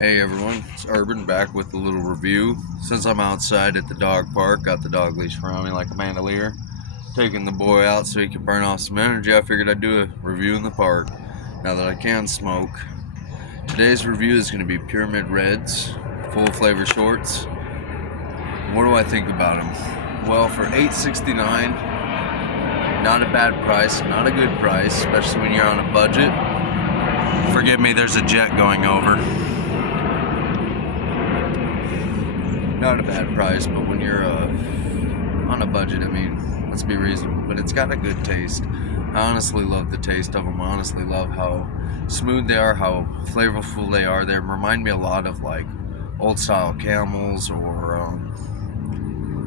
Hey everyone, it's Urban back with a little review. Since I'm outside at the dog park, got the dog leash around me like a bandolier, taking the boy out so he can burn off some energy, I figured I'd do a review in the park now that I can smoke. Today's review is going to be Pyramid Reds, full flavor shorts. What do I think about them? Well, for $8.69, not a bad price, not a good price, especially when you're on a budget. Forgive me, there's a jet going over. Not a bad price, but when you're on a budget, I mean, let's be reasonable. But it's got a good taste. I honestly love the taste of them. I honestly love how smooth they are, how flavorful they are. They remind me a lot of like old style Camels or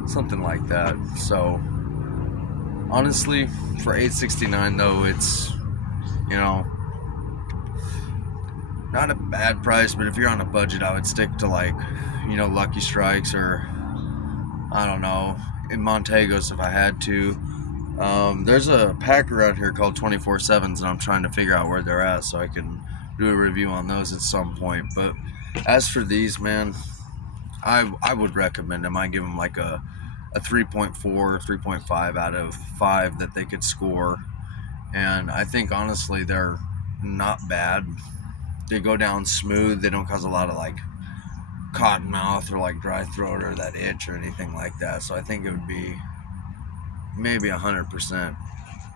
something like that. So honestly, for $8.69 though, it's, you know, not a bad price, but if you're on a budget, I would stick to like, you know, Lucky Strikes or I don't know, in Montegos if I had to. There's a pack around here called 24/7s, and I'm trying to figure out where they're at so I can do a review on those at some point. But as for these, man, I would recommend them. I give them like a 3.4, 3.5 out of 5 that they could score. And I think honestly they're not bad. They go down smooth. They don't cause a lot of like cotton mouth or like dry throat or that itch or anything like that. So I think it would be maybe 100%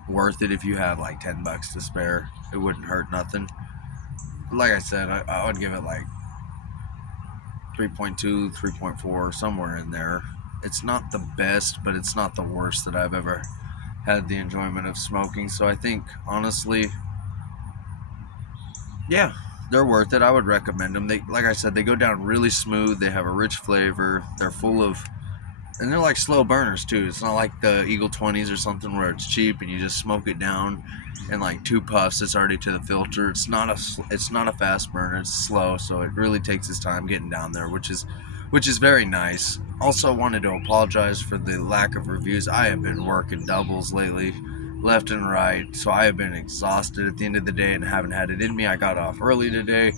worth it if you have like $10 to spare. It wouldn't hurt nothing. But like I said, I would give it like 3.2, 3.4, somewhere in there. It's not the best, but it's not the worst that I've ever had the enjoyment of smoking. So I think honestly, yeah, they're worth it. I would recommend them. They, like I said, they go down really smooth. They have a rich flavor. They're full of, and they're like slow burners too. It's not like the Eagle 20s or something where it's cheap and you just smoke it down in like 2 puffs. It's already to the filter. It's not a fast burner. It's slow, so it really takes its time getting down there, which is very nice. Also, wanted to apologize for the lack of reviews. I have been working doubles lately, left and right, so I have been exhausted at the end of the day and haven't had it in me. I got off early today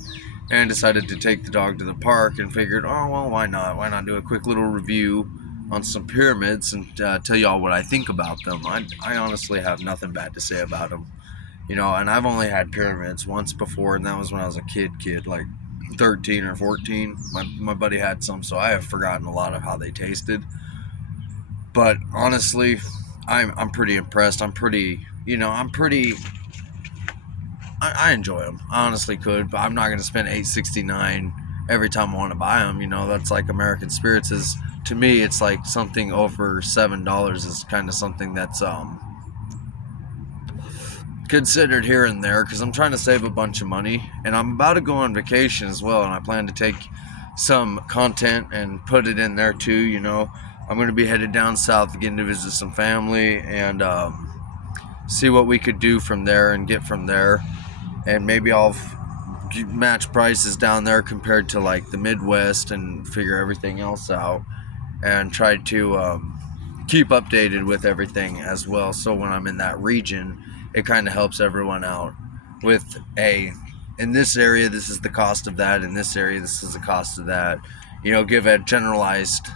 and decided to take the dog to the park and figured, oh well, why not do a quick little review on some pyramids and tell y'all what I think about them. I honestly have nothing bad to say about them, you know. And I've only had pyramids once before, and that was when I was a kid, like 13 or 14. My buddy had some, so I have forgotten a lot of how they tasted. But honestly, I'm pretty impressed. I'm pretty, you know, I enjoy them. I honestly could, but I'm not going to spend $8.69 every time I want to buy them. You know, that's like American Spirits is, to me, it's like something over $7 is kind of something that's considered here and there, because I'm trying to save a bunch of money and I'm about to go on vacation as well, and I plan to take some content and put it in there too. You know, I'm going to be headed down south again to visit some family and see what we could do from there and get from there, and maybe I'll match prices down there compared to like the Midwest and figure everything else out and try to keep updated with everything as well, so when I'm in that region it kind of helps everyone out with in this area this is the cost of that, in this area this is the cost of that, you know, give a generalized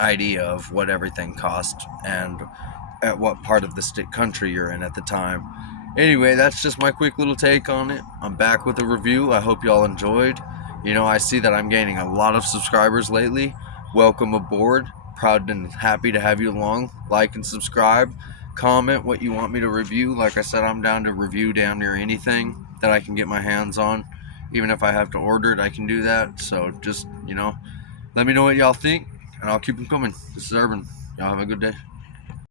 idea of what everything costs and at what part of the country you're in at the time. Anyway, that's just my quick little take on it. I'm back with a review. I hope y'all enjoyed. You know, I see that I'm gaining a lot of subscribers lately. Welcome aboard. Proud and happy to have you along. Like and subscribe. Comment what you want me to review. Like I said, I'm down to review damn near anything that I can get my hands on. Even if I have to order it, I can do that. So just, you know, let me know what y'all think, and I'll keep them coming. This is Urban. Y'all have a good day.